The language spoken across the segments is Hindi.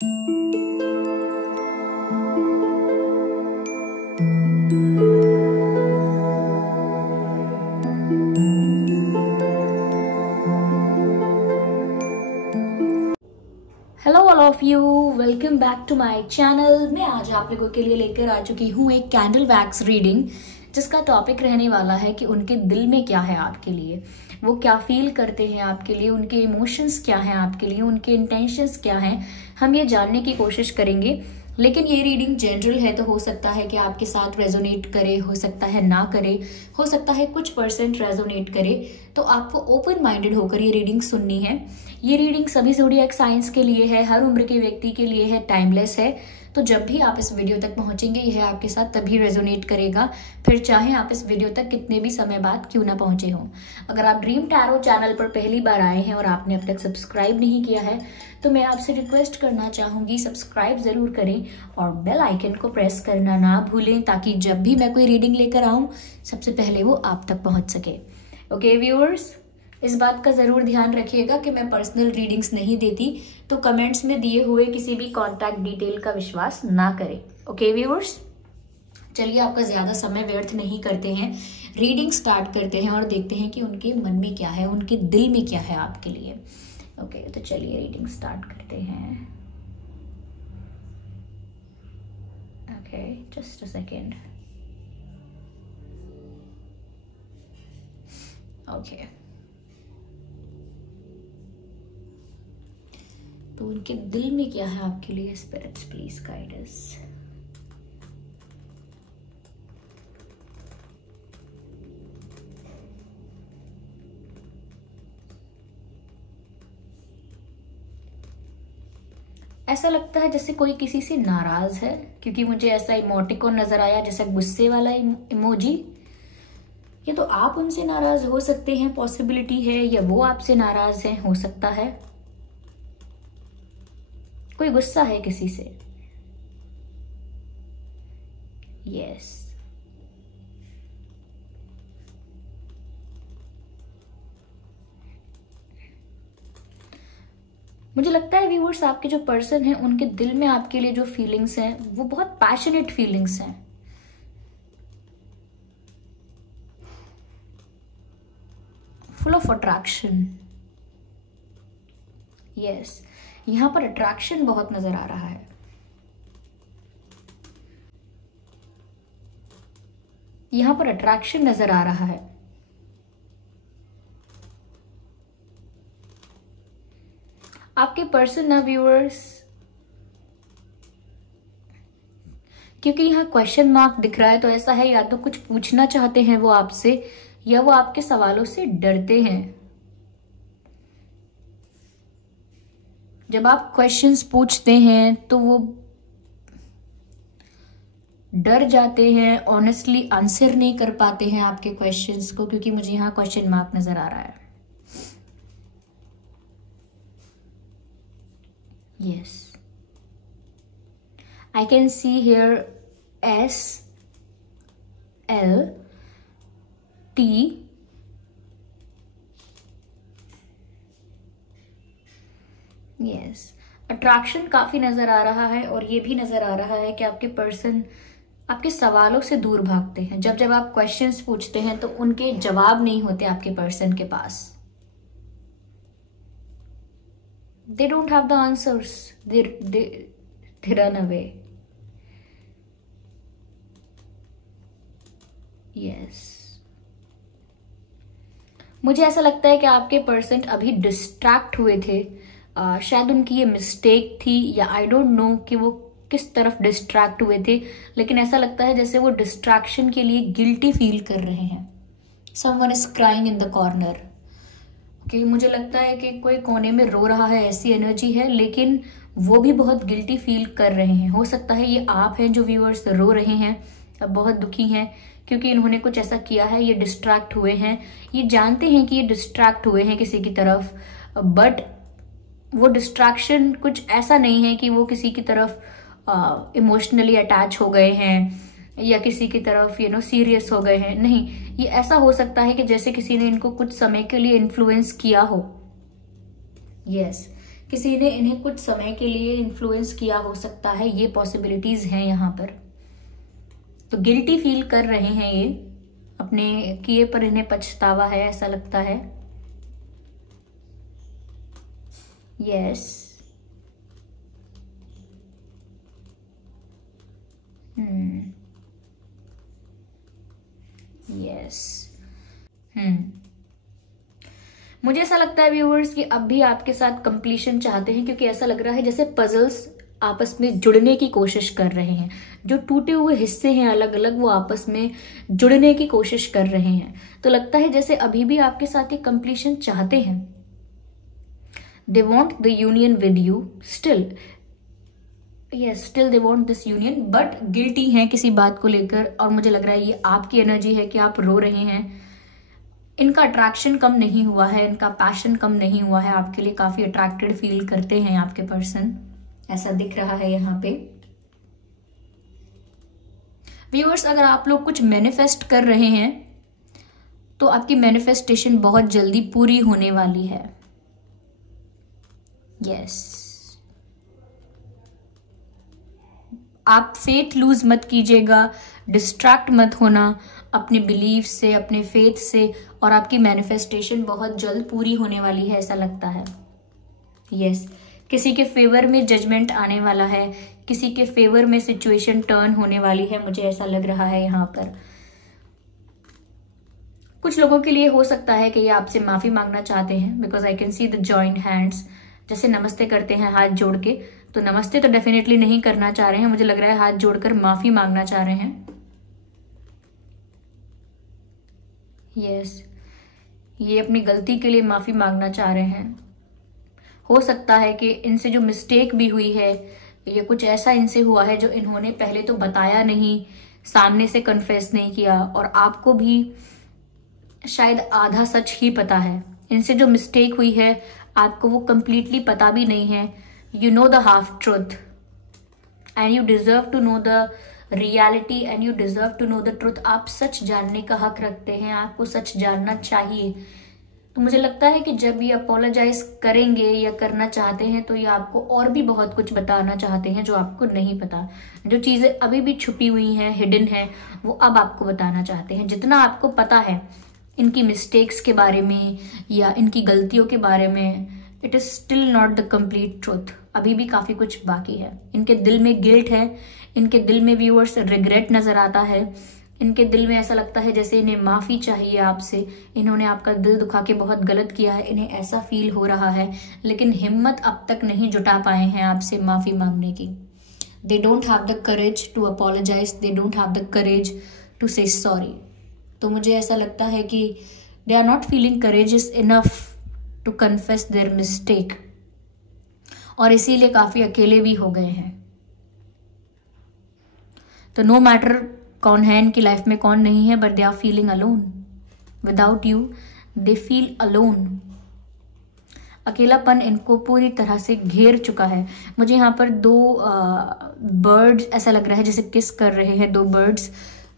Hello all of you, welcome back to my channel. मैं आज आप लोगों के लिए लेकर आ चुकी हूँ एक कैंडल वैक्स रीडिंग, जिसका टॉपिक रहने वाला है कि उनके दिल में क्या है आपके लिए, वो क्या फील करते हैं आपके लिए, उनके इमोशंस क्या हैं आपके लिए, उनके इंटेंशंस क्या हैं, हम ये जानने की कोशिश करेंगे। लेकिन ये रीडिंग जनरल है, तो हो सकता है कि आपके साथ रेजोनेट करे, हो सकता है ना करे, हो सकता है कुछ % रेजोनेट करे। तो आपको ओपन माइंडेड होकर ये रीडिंग सुननी है। ये रीडिंग सभी ज़ोडिएक साइंस के लिए है, हर उम्र के व्यक्ति के लिए है, टाइमलेस है। तो जब भी आप इस वीडियो तक पहुंचेंगे, यह आपके साथ तभी रेजोनेट करेगा, फिर चाहे आप इस वीडियो तक कितने भी समय बाद क्यों ना पहुंचे हों। अगर आप ड्रीम टैरो चैनल पर पहली बार आए हैं और आपने अब तक सब्सक्राइब नहीं किया है, तो मैं आपसे रिक्वेस्ट करना चाहूंगी, सब्सक्राइब जरूर करें और बेल आइकन को प्रेस करना ना भूलें, ताकि जब भी मैं कोई रीडिंग लेकर आऊं, सबसे पहले वो आप तक पहुंच सके। ओके व्यूअर्स, इस बात का ज़रूर ध्यान रखिएगा कि मैं पर्सनल रीडिंग्स नहीं देती, तो कमेंट्स में दिए हुए किसी भी कॉन्टैक्ट डिटेल का विश्वास ना करें। ओके व्यूअर्स, चलिए आपका ज़्यादा समय व्यर्थ नहीं करते हैं, रीडिंग स्टार्ट करते हैं और देखते हैं कि उनके मन में क्या है, उनके दिल में क्या है आपके लिए। ओके, तो चलिए रीडिंग स्टार्ट करते हैं। Okay, just a second. Okay, तो उनके दिल में क्या है आपके लिए, स्पिरिट्स प्लीज गाइड अस। ऐसा लगता है जैसे कोई किसी से नाराज है, क्योंकि मुझे ऐसा इमोटिकॉन नजर आया जैसा गुस्से वाला इमोजी। या तो आप उनसे नाराज हो सकते हैं, पॉसिबिलिटी है, या वो आपसे नाराज हैं, हो सकता है। कोई गुस्सा है किसी से। यस, मुझे लगता है व्यूअर्स, आपके जो पर्सन हैं उनके दिल में आपके लिए जो फीलिंग्स हैं वो बहुत पैशनेट फीलिंग्स हैं। Full of attraction. यस, यहां पर अट्रैक्शन बहुत नजर आ रहा है। यहां पर अट्रैक्शन नजर आ रहा है। आपके पर्सन ना व्यूअर्स, क्योंकि यहां क्वेश्चन मार्क दिख रहा है, तो ऐसा है या तो कुछ पूछना चाहते हैं वो आपसे, या वो आपके सवालों से डरते हैं। जब आप क्वेश्चंस पूछते हैं तो वो डर जाते हैं, ऑनेस्टली आंसर नहीं कर पाते हैं आपके क्वेश्चंस को, क्योंकि मुझे यहाँ क्वेश्चन मार्क नजर आ रहा है। Yes, I can see here SLT yes, attraction काफी नजर आ रहा है। और ये भी नजर आ रहा है कि आपके पर्सन आपके सवालों से दूर भागते हैं। जब जब आप क्वेश्चंस पूछते हैं तो उनके जवाब नहीं होते आपके पर्सन के पास। They don't have the answers, they run away. Yes, मुझे ऐसा लगता है कि आपके पर्सन अभी डिस्ट्रैक्ट हुए थे। शायद उनकी ये मिस्टेक थी, या आई डोंट नो कि वो किस तरफ डिस्ट्रैक्ट हुए थे, लेकिन ऐसा लगता है जैसे वो डिस्ट्रैक्शन के लिए गिल्टी फील कर रहे हैं। Someone is crying in the corner. कि मुझे लगता है कि कोई कोने में रो रहा है, ऐसी एनर्जी है, लेकिन वो भी बहुत गिल्टी फील कर रहे हैं। हो सकता है ये आप हैं जो व्यूअर्स रो रहे हैं, अब बहुत दुखी हैं क्योंकि इन्होंने कुछ ऐसा किया है, ये डिस्ट्रैक्ट हुए हैं, ये जानते हैं कि ये डिस्ट्रैक्ट हुए हैं किसी की तरफ, बट वो डिस्ट्रैक्शन कुछ ऐसा नहीं है कि वो किसी की तरफ इमोशनली अटैच हो गए हैं या किसी की तरफ सीरियस हो गए हैं। नहीं, ये ऐसा हो सकता है कि जैसे किसी ने इनको कुछ समय के लिए इन्फ्लुएंस किया हो। यस, किसी ने इन्हें कुछ समय के लिए इन्फ्लुएंस किया हो सकता है, ये पॉसिबिलिटीज हैं यहाँ पर। तो गिल्टी फील कर रहे हैं ये, अपने किए पर इन्हें पछतावा है, ऐसा लगता है। यस, यस, मुझे ऐसा लगता है व्यूअर्स कि अब भी आपके साथ कंप्लीशन चाहते हैं, क्योंकि ऐसा लग रहा है जैसे पजल्स आपस में जुड़ने की कोशिश कर रहे हैं। जो टूटे हुए हिस्से हैं अलग अलग, वो आपस में जुड़ने की कोशिश कर रहे हैं। तो लगता है जैसे अभी भी आपके साथ ये कंप्लीशन चाहते हैं। They want the union with you still, yes, still they want this union, but guilty हैं किसी बात को लेकर। और मुझे लग रहा है ये आपकी एनर्जी है कि आप रो रहे हैं। इनका अट्रैक्शन कम नहीं हुआ है, इनका पैशन कम नहीं हुआ है, आपके लिए काफी अट्रैक्टेड फील करते हैं आपके पर्सन, ऐसा दिख रहा है यहाँ पे। व्यूअर्स, अगर आप लोग कुछ मैनिफेस्ट कर रहे हैं तो आपकी मैनिफेस्टेशन बहुत जल्दी पूरी होने वाली है। यस, आप फेथ लूज मत कीजिएगा, डिस्ट्रैक्ट मत होना अपने बिलीफ से, अपने फेथ से, और आपकी मैनिफेस्टेशन बहुत जल्द पूरी होने वाली है, ऐसा लगता है। यस, किसी के फेवर में जजमेंट आने वाला है, किसी के फेवर में सिचुएशन टर्न होने वाली है, मुझे ऐसा लग रहा है यहाँ पर। कुछ लोगों के लिए हो सकता है कि ये आपसे माफी मांगना चाहते हैं, because I can see the joint hands. जैसे नमस्ते करते हैं हाथ जोड़ के, तो नमस्ते तो डेफिनेटली नहीं करना चाह रहे हैं, मुझे लग रहा है हाथ जोड़कर माफी मांगना चाह रहे हैं। यस, ये अपनी गलती के लिए माफी मांगना चाह रहे हैं। हो सकता है कि इनसे जो मिस्टेक भी हुई है, ये कुछ ऐसा इनसे हुआ है जो इन्होंने पहले तो बताया नहीं, सामने से कन्फेस नहीं किया, और आपको भी शायद आधा सच ही पता है। इनसे जो मिस्टेक हुई है आपको वो कंप्लीटली पता भी नहीं है। You know the half truth and you deserve to know the reality and you deserve to know the truth. आप सच जानने का हक रखते हैं, आपको सच जानना चाहिए। तो मुझे लगता है कि जब ये अपोलोजाइज करेंगे या करना चाहते हैं तो ये आपको और भी बहुत कुछ बताना चाहते हैं जो आपको नहीं पता। जो चीजें अभी भी छुपी हुई हैं, हिडन है, वो अब आपको बताना चाहते हैं। जितना आपको पता है इनकी मिस्टेक्स के बारे में या इनकी गलतियों के बारे में, it is still not the complete truth. अभी भी काफी कुछ बाकी है। इनके दिल में गिल्ट है, इनके दिल में व्यूअर्स रिग्रेट नजर आता है, इनके दिल में ऐसा लगता है जैसे इन्हें माफी चाहिए आपसे, इन्होंने आपका दिल दुखा के बहुत गलत किया है, इन्हें ऐसा फील हो रहा है, लेकिन हिम्मत अब तक नहीं जुटा पाए हैं आपसे माफी मांगने की। They don't have the courage to apologise, they don't have the courage to say sorry. तो मुझे ऐसा लगता है कि they are not feeling courageous enough to confess their mistake, और इसीलिए काफी अकेले भी हो गए हैं। तो नो मैटर कौन है इनकी लाइफ में, कौन नहीं है, but they are feeling alone. Without you they feel alone. अकेलापन इनको पूरी तरह से घेर चुका है। मुझे यहाँ पर दो बर्ड्स ऐसा लग रहा है जैसे किस कर रहे हैं, दो बर्ड्स।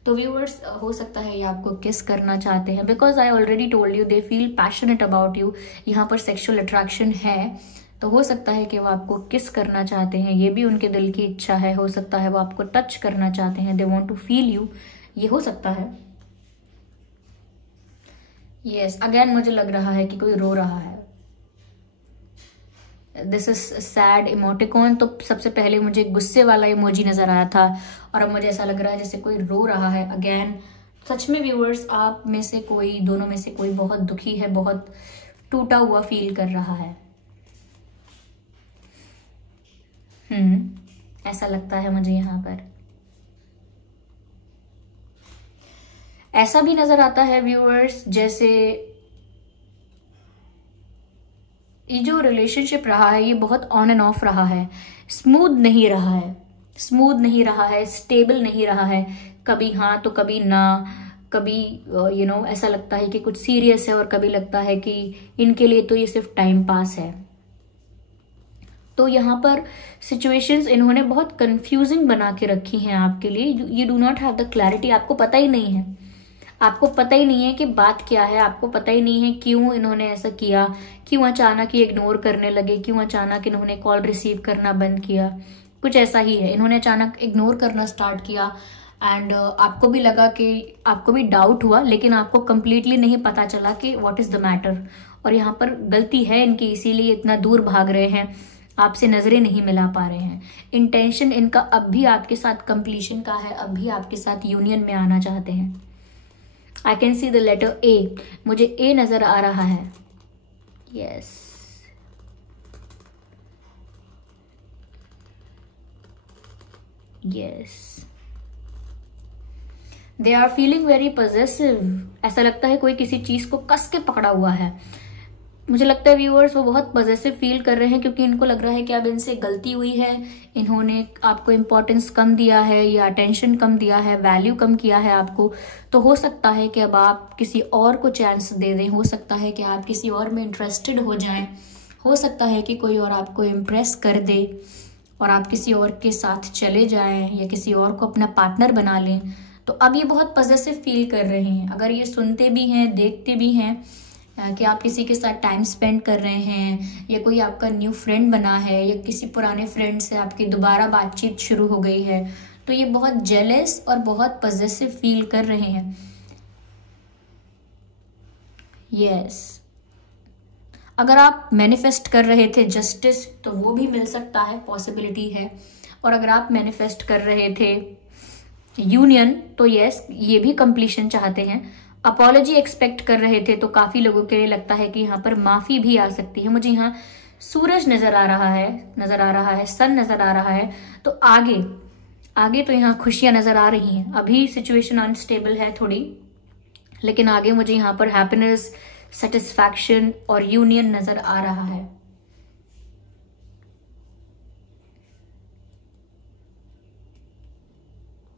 तो व्यूअर्स, हो सकता है ये आपको किस करना चाहते हैं, because I already told you they feel passionate about you. यहाँ पर सेक्सुअल अट्रैक्शन है, तो हो सकता है कि वो आपको किस करना चाहते हैं, ये भी उनके दिल की इच्छा है। हो सकता है वो आपको टच करना चाहते हैं, they want to feel you, ये हो सकता है। यस, अगेन मुझे लग रहा है कि कोई रो रहा है। This is sad emoticon. तो सबसे पहले मुझे गुस्से वाला इमोजी नजर आया था, और अब मुझे ऐसा लग रहा है जैसे कोई रो रहा है। अगेन सच में व्यूअर्स, आप में से कोई, दोनों में से कोई बहुत दुखी है, बहुत टूटा हुआ फील कर रहा है। ऐसा लगता है मुझे यहाँ पर। ऐसा भी नजर आता है व्यूअर्स जैसे ये जो रिलेशनशिप रहा है ये बहुत ऑन एंड ऑफ रहा है, स्मूथ नहीं रहा है, स्मूथ नहीं रहा है, स्टेबल नहीं रहा है। कभी हाँ तो कभी ना, कभी ऐसा लगता है कि कुछ सीरियस है, और कभी लगता है कि इनके लिए तो ये सिर्फ टाइम पास है। तो यहाँ पर सिचुएशंस इन्होंने बहुत कंफ्यूजिंग बना के रखी हैं आपके लिए। You do not have the clarity, आपको पता ही नहीं है। आपको पता ही नहीं है कि बात क्या है, आपको पता ही नहीं है क्यों इन्होंने ऐसा किया, क्यों अचानक ही इग्नोर करने लगे, क्यों अचानक इन्होंने कॉल रिसीव करना बंद किया। कुछ ऐसा ही है, इन्होंने अचानक इग्नोर करना स्टार्ट किया एंड आपको भी लगा कि आपको भी डाउट हुआ, लेकिन आपको कंप्लीटली नहीं पता चला कि व्हाट इज द मैटर। और यहाँ पर गलती है इनकी, इसीलिए इतना दूर भाग रहे हैं, आपसे नजरें नहीं मिला पा रहे हैं। इंटेंशन इनका अब भी आपके साथ कंप्लीशन का है, अब भी आपके साथ यूनियन में आना चाहते हैं। I can see the letter A, मुझे ए नजर आ रहा है। Yes, yes, they are feeling very possessive. ऐसा लगता है कोई किसी चीज को कस के पकड़ा हुआ है। मुझे लगता है व्यूअर्स वो बहुत पॉजेसिव फील कर रहे हैं, क्योंकि इनको लग रहा है कि अब इनसे गलती हुई है, इन्होंने आपको इम्पोर्टेंस कम दिया है या अटेंशन कम दिया है, वैल्यू कम किया है आपको। तो हो सकता है कि अब आप किसी और को चांस दे दें, हो सकता है कि आप किसी और में इंटरेस्टेड हो जाएं, हो सकता है कि कोई और आपको इम्प्रेस कर दे और आप किसी और के साथ चले जाएं या किसी और को अपना पार्टनर बना लें। तो अब ये बहुत पॉजेसिव फील कर रहे हैं। अगर ये सुनते भी हैं, देखते भी हैं कि आप किसी के साथ टाइम स्पेंड कर रहे हैं या कोई आपका न्यू फ्रेंड बना है या किसी पुराने फ्रेंड से आपकी दोबारा बातचीत शुरू हो गई है, तो ये बहुत जेलस और बहुत पॉजेसिव फील कर रहे हैं। यस, अगर आप मैनिफेस्ट कर रहे थे जस्टिस, तो वो भी मिल सकता है, पॉसिबिलिटी है। और अगर आप मैनिफेस्ट कर रहे थे यूनियन, तो यस, ये भी कंप्लीशन चाहते हैं। अपॉलॉजी एक्सपेक्ट कर रहे थे, तो काफी लोगों के लिए लगता है कि यहाँ पर माफी भी आ सकती है। मुझे यहाँ सूरज नजर आ रहा है, सन नजर आ रहा है। तो आगे तो यहाँ खुशियां नजर आ रही हैं। अभी सिचुएशन अनस्टेबल है थोड़ी, लेकिन आगे मुझे यहाँ पर हैप्पीनेस, सेटिस्फैक्शन और यूनियन नजर आ रहा है।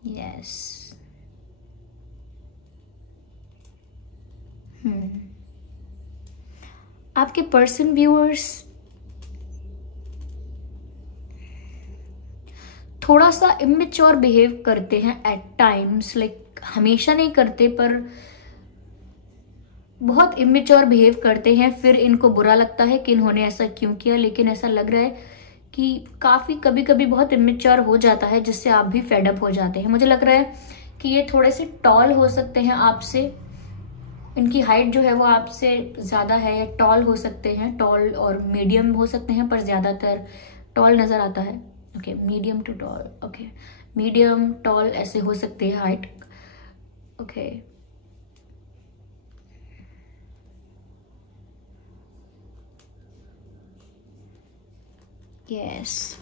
यस, आपके पर्सन व्यूअर्स थोड़ा सा इमेच्योर बिहेव करते हैं एट टाइम्स, लाइक हमेशा नहीं करते पर बहुत इमेच्योर बिहेव करते हैं। फिर इनको बुरा लगता है कि इन्होंने ऐसा क्यों किया, लेकिन ऐसा लग रहा है कि काफी कभी कभी बहुत इमेच्योर हो जाता है, जिससे आप भी फेड अप हो जाते हैं। मुझे लग रहा है कि ये थोड़े से टॉल हो सकते हैं आपसे, इनकी हाइट जो है वो आपसे ज्यादा है, या टॉल हो सकते हैं, टॉल और मीडियम हो सकते हैं, पर ज्यादातर टॉल नजर आता है। Okay, medium to tall, okay, medium tall ऐसे हो सकते हैं हाइट। ओके, यस,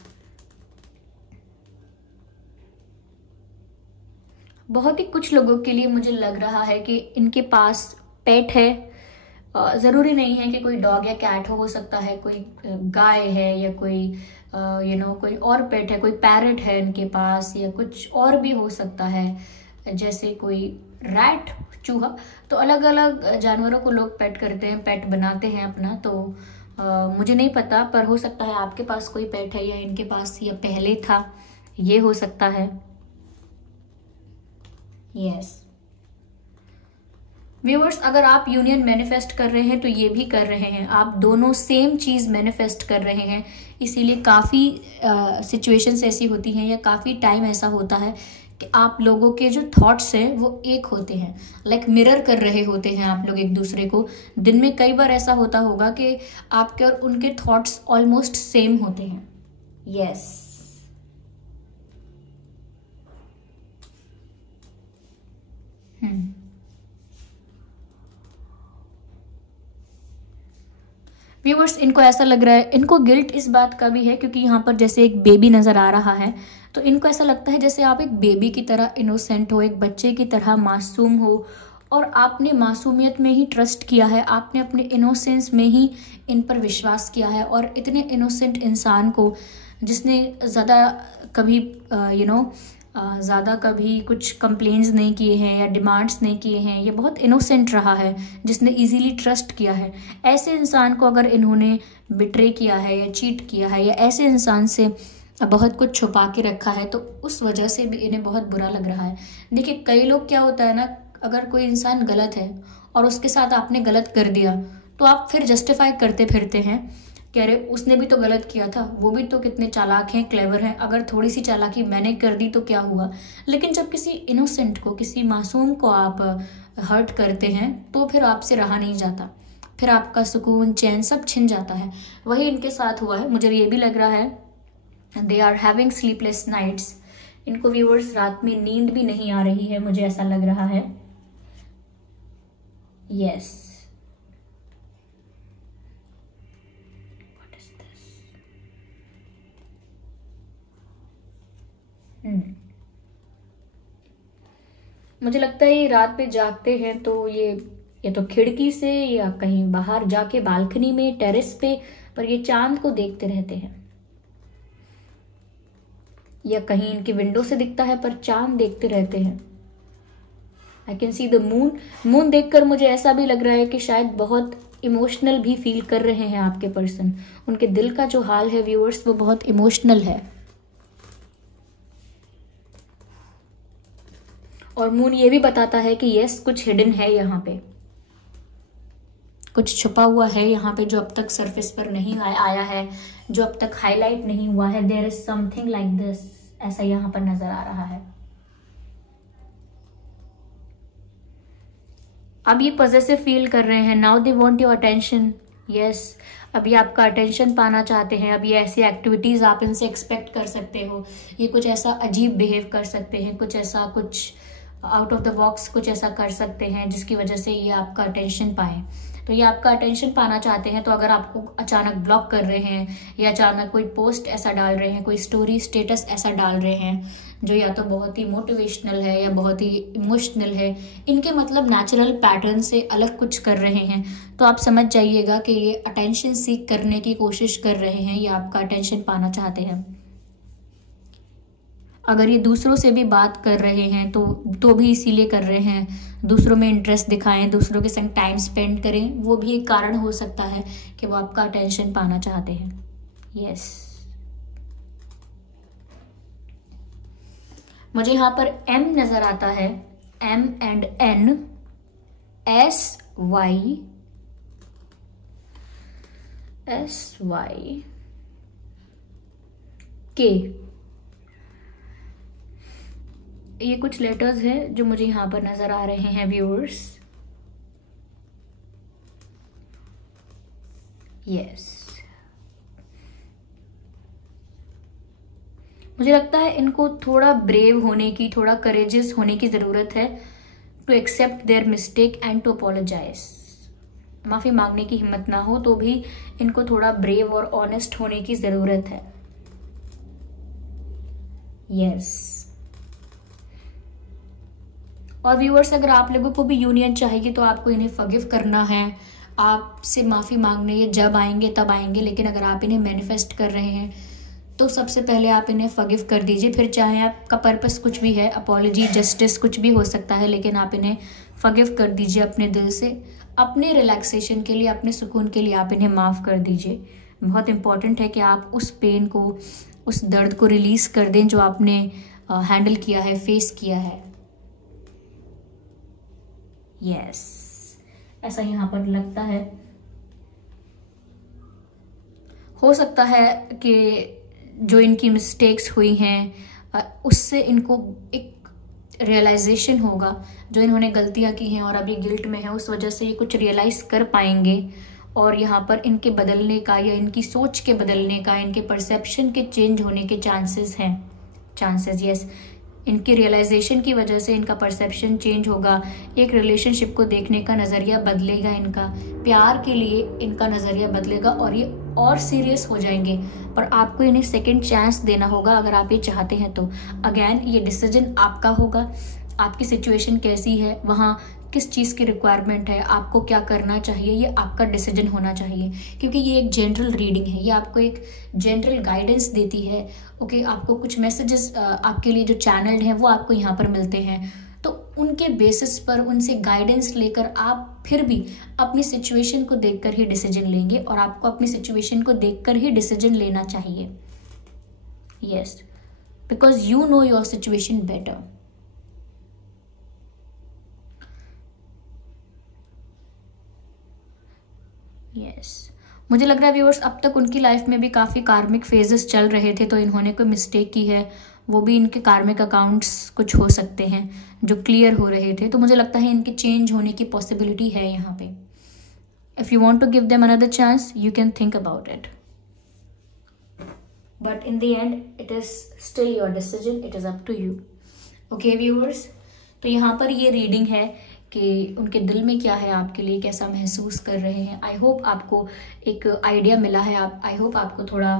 बहुत ही कुछ लोगों के लिए मुझे लग रहा है कि इनके पास पेट है। जरूरी नहीं है कि कोई डॉग या कैट हो सकता है कोई गाय है या कोई कोई और पेट है, कोई पैरट है इनके पास, या कुछ और भी हो सकता है, जैसे कोई रैट, चूहा। तो अलग अलग जानवरों को लोग पेट करते हैं, पेट बनाते हैं अपना। तो मुझे नहीं पता, पर हो सकता है आपके पास कोई पेट है या इनके पास या पहले था, ये हो सकता है। यस व्यूअर्स, अगर आप यूनियन मैनिफेस्ट कर रहे हैं तो ये भी कर रहे हैं, आप दोनों सेम चीज मैनिफेस्ट कर रहे हैं। इसीलिए काफी सिचुएशंस ऐसी होती हैं या काफी टाइम ऐसा होता है कि आप लोगों के जो थॉट्स हैं वो एक होते हैं, लाइक मिरर कर रहे होते हैं आप लोग एक दूसरे को। दिन में कई बार ऐसा होता होगा कि आपके और उनके थॉट्स ऑलमोस्ट सेम होते हैं। यस, व्यूअर्स, इनको ऐसा लग रहा है, इनको गिल्ट इस बात का भी है क्योंकि यहाँ पर जैसे एक बेबी नजर आ रहा है, तो इनको ऐसा लगता है जैसे आप एक बेबी की तरह इनोसेंट हो, एक बच्चे की तरह मासूम हो, और आपने मासूमियत में ही ट्रस्ट किया है, आपने अपने इनोसेंस में ही इन पर विश्वास किया है। और इतने इनोसेंट इंसान को, जिसने ज़्यादा कभी ज़्यादा कभी कुछ कंप्लेंट्स नहीं किए हैं या डिमांड्स नहीं किए हैं, ये बहुत इनोसेंट रहा है, जिसने इजीली ट्रस्ट किया है, ऐसे इंसान को अगर इन्होंने बिट्रे किया है या चीट किया है या ऐसे इंसान से बहुत कुछ छुपा के रखा है, तो उस वजह से भी इन्हें बहुत बुरा लग रहा है। देखिए, कई लोग क्या होता है ना, अगर कोई इंसान गलत है और उसके साथ आपने गलत कर दिया तो आप फिर जस्टिफाई करते फिरते हैं कि अरे उसने भी तो गलत किया था, वो भी तो कितने चालाक हैं, क्लेवर हैं, अगर थोड़ी सी चालाकी मैंने कर दी तो क्या हुआ। लेकिन जब किसी इनोसेंट को, किसी मासूम को आप हर्ट करते हैं तो फिर आपसे रहा नहीं जाता, फिर आपका सुकून चैन सब छिन जाता है। वही इनके साथ हुआ है। मुझे ये भी लग रहा है they are having sleepless nights. इनको व्यूअर्स रात में नींद भी नहीं आ रही है, मुझे ऐसा लग रहा है। Yes, what is this? मुझे लगता है ये रात पे जागते हैं तो ये या तो खिड़की से या कहीं बाहर जाके बालकनी में, टेरेस पे, पर ये चांद को देखते रहते हैं, या कहीं इनकी विंडो से दिखता है पर चांद देखते रहते हैं। I can see the moon. Moon देखकर मुझे ऐसा भी लग रहा है कि शायद बहुत इमोशनल भी फील कर रहे हैं आपके पर्सन। उनके दिल का जो हाल है व्यूअर्स वो बहुत इमोशनल है। और मून ये भी बताता है कि यस, कुछ हिडन है यहाँ पे, कुछ छुपा हुआ है यहाँ पे जो अब तक सरफेस पर नहीं आया है, जो अब तक हाईलाइट नहीं हुआ है। There is something like this, ऐसा यहाँ पर नजर आ रहा है। अब ये पॉजेसिव फील कर रहे हैं। Now they want your attention. Yes, अब ये आपका अटेंशन पाना चाहते हैं। अब ये ऐसी एक्टिविटीज आप इनसे एक्सपेक्ट कर सकते हो। ये कुछ ऐसा अजीब बिहेव कर सकते हैं, कुछ ऐसा, कुछ आउट ऑफ द बॉक्स कुछ ऐसा कर सकते हैं जिसकी वजह से ये आपका अटेंशन पाए। तो ये आपका अटेंशन पाना चाहते हैं। तो अगर आपको अचानक ब्लॉक कर रहे हैं या अचानक कोई पोस्ट ऐसा डाल रहे हैं, कोई स्टोरी स्टेटस ऐसा डाल रहे हैं जो या तो बहुत ही मोटिवेशनल है या बहुत ही इमोशनल है, इनके मतलब नेचुरल पैटर्न से अलग कुछ कर रहे हैं, तो आप समझ जाइएगा कि ये अटेंशन सीख करने की कोशिश कर रहे हैं, ये आपका अटेंशन पाना चाहते हैं। अगर ये दूसरों से भी बात कर रहे हैं तो भी इसीलिए कर रहे हैं, दूसरों में इंटरेस्ट दिखाएं, दूसरों के संग टाइम स्पेंड करें, वो भी एक कारण हो सकता है कि वो आपका अटेंशन पाना चाहते हैं। यस, मुझे यहाँ पर M नजर आता है, M एंड N, SYK। ये कुछ लेटर्स हैं जो मुझे यहाँ पर नजर आ रहे हैं व्यूअर्स। यस, मुझे लगता है इनको थोड़ा ब्रेव होने की, थोड़ा करेजियस होने की जरूरत है, to accept their mistake and to apologise. माफी मांगने की हिम्मत ना हो तो भी इनको थोड़ा ब्रेव और ऑनेस्ट होने की जरूरत है। यस, और व्यूअर्स अगर आप लोगों को भी यूनियन चाहिए तो आपको इन्हें फॉरगिव करना है। आपसे माफ़ी मांगने ये जब आएंगे तब आएंगे, लेकिन अगर आप इन्हें मैनिफेस्ट कर रहे हैं तो सबसे पहले आप इन्हें फॉरगिव कर दीजिए। फिर चाहे आपका पर्पस कुछ भी है, अपॉलॉजी, जस्टिस कुछ भी हो सकता है, लेकिन आप इन्हें फॉरगिव कर दीजिए अपने दिल से। अपने रिलैक्सेशन के लिए, अपने सुकून के लिए आप इन्हें माफ़ कर दीजिए। बहुत इंपॉर्टेंट है कि आप उस पेन को, उस दर्द को रिलीज़ कर दें जो आपने हैंडल किया है, फेस किया है। यस, ऐसा यहाँ पर लगता है। हो सकता है कि जो इनकी मिस्टेक्स हुई हैं उससे इनको एक रियलाइजेशन होगा, जो इन्होंने गलतियाँ की हैं और अभी गिल्ट में है, उस वजह से ये कुछ रियलाइज कर पाएंगे और यहाँ पर इनके बदलने का या इनकी सोच के बदलने का, इनके परसेप्शन के चेंज होने के चांसेस हैं। यस, इनकी रियलाइजेशन की वजह से इनका परसेप्शन चेंज होगा, एक रिलेशनशिप को देखने का नज़रिया बदलेगा, इनका प्यार के लिए इनका नज़रिया बदलेगा और ये और सीरियस हो जाएंगे। पर आपको इन्हें सेकंड चांस देना होगा अगर आप ये चाहते हैं तो। अगेन ये डिसीजन आपका होगा, आपकी सिचुएशन कैसी है, वहाँ किस चीज़ की रिक्वायरमेंट है, आपको क्या करना चाहिए, ये आपका डिसीजन होना चाहिए। क्योंकि ये एक जनरल रीडिंग है, ये आपको एक जनरल गाइडेंस देती है। ओके, आपको कुछ मैसेजेस आपके लिए जो चैनल्ड हैं वो आपको यहाँ पर मिलते हैं, तो उनके बेसिस पर, उनसे गाइडेंस लेकर आप फिर भी अपनी सिचुएशन को देखकर ही डिसीजन लेंगे और आपको अपनी सिचुएशन को देखकर ही डिसीजन लेना चाहिए। Yes, because you know your situation better. Yes, मुझे लग रहा है व्यूअर्स अब तक उनकी लाइफ में भी काफ़ी कार्मिक फेजेस चल रहे थे, तो इन्होंने कोई मिस्टेक की है, वो भी इनके कार्मिक अकाउंट्स कुछ हो सकते हैं जो क्लियर हो रहे थे, तो मुझे लगता है इनके चेंज होने की पॉसिबिलिटी है यहाँ पे। If you want to give them another chance you can think about it, but in the end it is still your decision, it is up to you. Okay viewers, तो यहाँ पर ये रीडिंग है कि उनके दिल में क्या है आपके लिए, कैसा महसूस कर रहे हैं। आई होप आपको एक आइडिया मिला है, आई होप आपको थोड़ा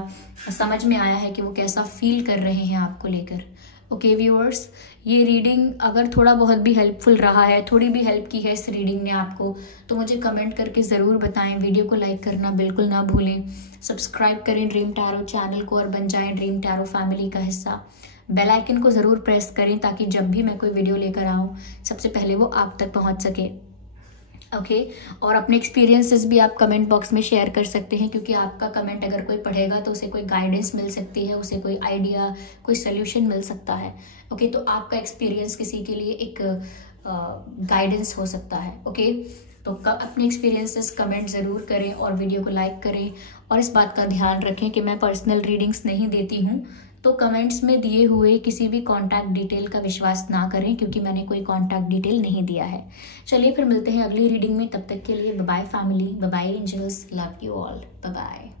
समझ में आया है कि वो कैसा फील कर रहे हैं आपको लेकर। ओके व्यूअर्स, ये रीडिंग अगर थोड़ा बहुत भी हेल्पफुल रहा है, थोड़ी भी हेल्प की है इस रीडिंग ने आपको, तो मुझे कमेंट करके ज़रूर बताएं। वीडियो को लाइक करना बिल्कुल ना भूलें, सब्सक्राइब करें ड्रीम टैरो चैनल को और बन जाएं ड्रीम टैरो फैमिली का हिस्सा। बेल आइकन को ज़रूर प्रेस करें ताकि जब भी मैं कोई वीडियो लेकर आऊँ सबसे पहले वो आप तक पहुँच सके। ओके, और अपने एक्सपीरियंसेस भी आप कमेंट बॉक्स में शेयर कर सकते हैं, क्योंकि आपका कमेंट अगर कोई पढ़ेगा तो उसे कोई गाइडेंस मिल सकती है, उसे कोई आइडिया, कोई सोल्यूशन मिल सकता है। ओके, तो आपका एक्सपीरियंस किसी के लिए एक गाइडेंस हो सकता है। ओके, तो अपने एक्सपीरियंसेस कमेंट ज़रूर करें और वीडियो को लाइक करें, और इस बात का ध्यान रखें कि मैं पर्सनल रीडिंग्स नहीं देती हूँ, तो कमेंट्स में दिए हुए किसी भी कॉन्टैक्ट डिटेल का विश्वास ना करें, क्योंकि मैंने कोई कॉन्टैक्ट डिटेल नहीं दिया है। चलिए फिर मिलते हैं अगली रीडिंग में, तब तक के लिए bye bye family, bye bye angels, love you all, bye bye.